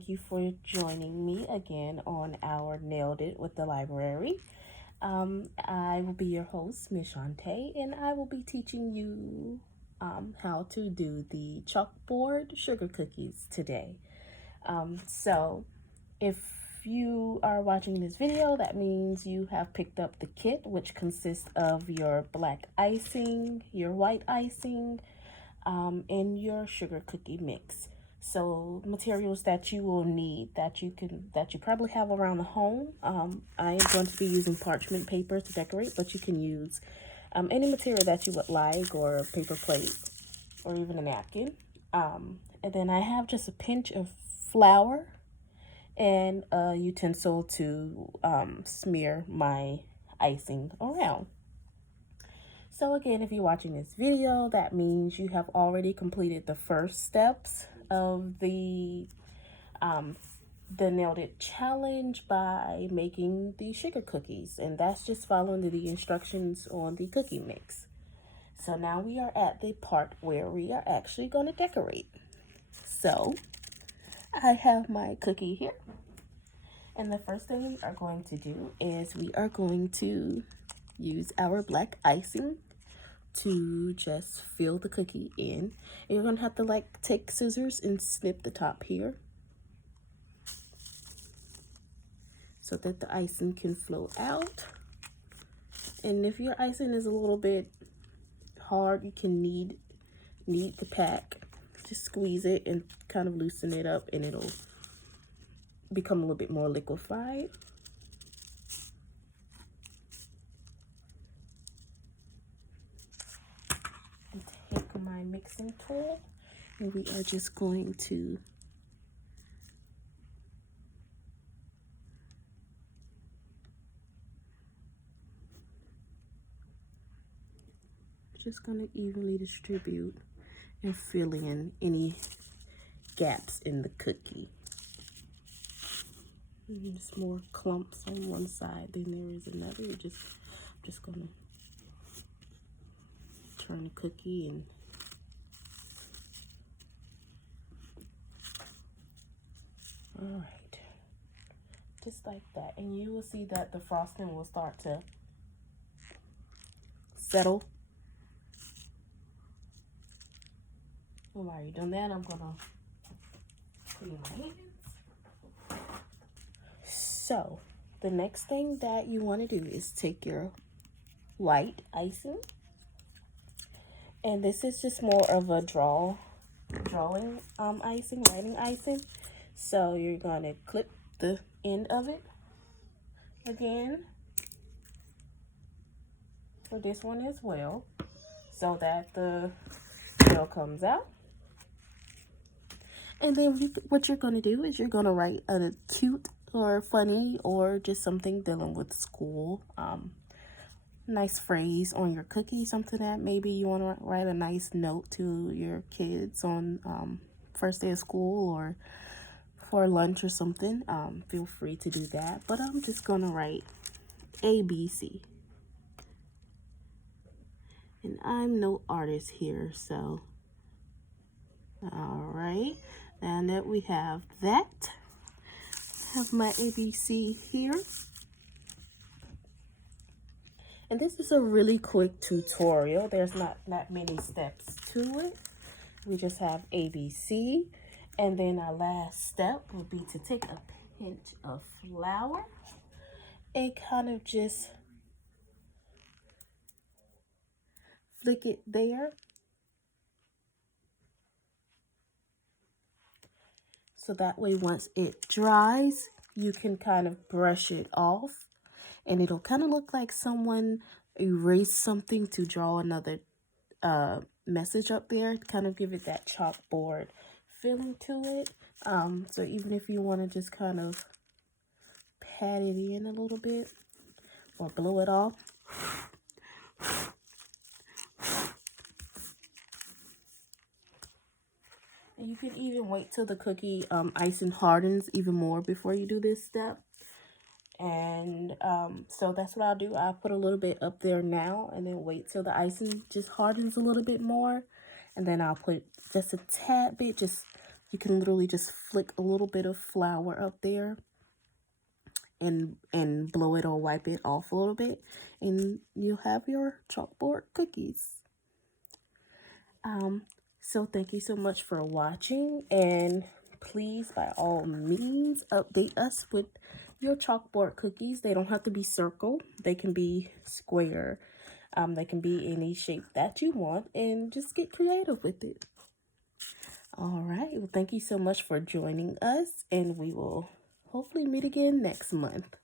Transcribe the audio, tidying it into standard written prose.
thank you for joining me again on our Nailed It with the Library. I will be your host, Miss Shantae, and I will be teaching you how to do the chalkboard sugar cookies today. So if you are watching this video, that means you have picked up the kit, which consists of your black icing, your white icing, and your sugar cookie mix. So materials that you will need that you probably have around the home. I am going to be using parchment paper to decorate, but you can use any material that you would like, or a paper plate, or even a napkin. And then I have just a pinch of flour and a utensil to smear my icing around. So again, if you're watching this video, that means you have already completed the first steps of the Nailed It challenge by making the sugar cookies, and that's just following the instructions on the cookie mix. So now we are at the part where we are actually going to decorate. So I have my cookie here, and the first thing we are going to do is we are going to use our black icing to just fill the cookie in. And you're gonna have to take scissors and snip the top here so that the icing can flow out. And if your icing is a little bit hard, you can knead the pack. Just squeeze it and kind of loosen it up, and it'll become a little bit more liquefied. Take my mixing tool, and we are just going to evenly distribute and fill in any gaps in the cookie. There's more clumps on one side than there is another. I'm just gonna turn the cookie and all right, just like that, and you will see that the frosting will start to settle. And while you're doing that, I'm gonna clean my hands. So the next thing that you want to do is take your white icing, and this is just more of a drawing icing, writing icing. So you're gonna clip the end of it again for this one as well, so that the gel comes out. And then what you're gonna do is you're gonna write a cute or funny or just something dealing with school, nice phrase on your cookie, something that maybe you want to write a nice note to your kids on first day of school or for lunch or something. Feel free to do that, but I'm just gonna write ABC, and I'm no artist here, so all right, now that we have that, I have my ABC here. And this is a really quick tutorial. There's not many steps to it. We just have ABC. And then our last step will be to take a pinch of flour and kind of just flick it there. So that way, once it dries, you can kind of brush it off, and it'll kind of look like someone erased something to draw another message up there, kind of give it that chalkboard feeling to it. So even if you want to just kind of pat it in a little bit or blow it off, and you can even wait till the cookie icing hardens even more before you do this step. And so that's what I'll do. I'll put a little bit up there now and then wait till the icing just hardens a little bit more. And then I'll put just a tad bit, just You can literally just flick a little bit of flour up there and blow it or wipe it off a little bit, and you'll have your chalkboard cookies. So thank you so much for watching, and please, by all means, update us with your chalkboard cookies. They don't have to be circle. They can be square. They can be any shape that you want, and just get creative with it. All right. Well, thank you so much for joining us, and we will hopefully meet again next month.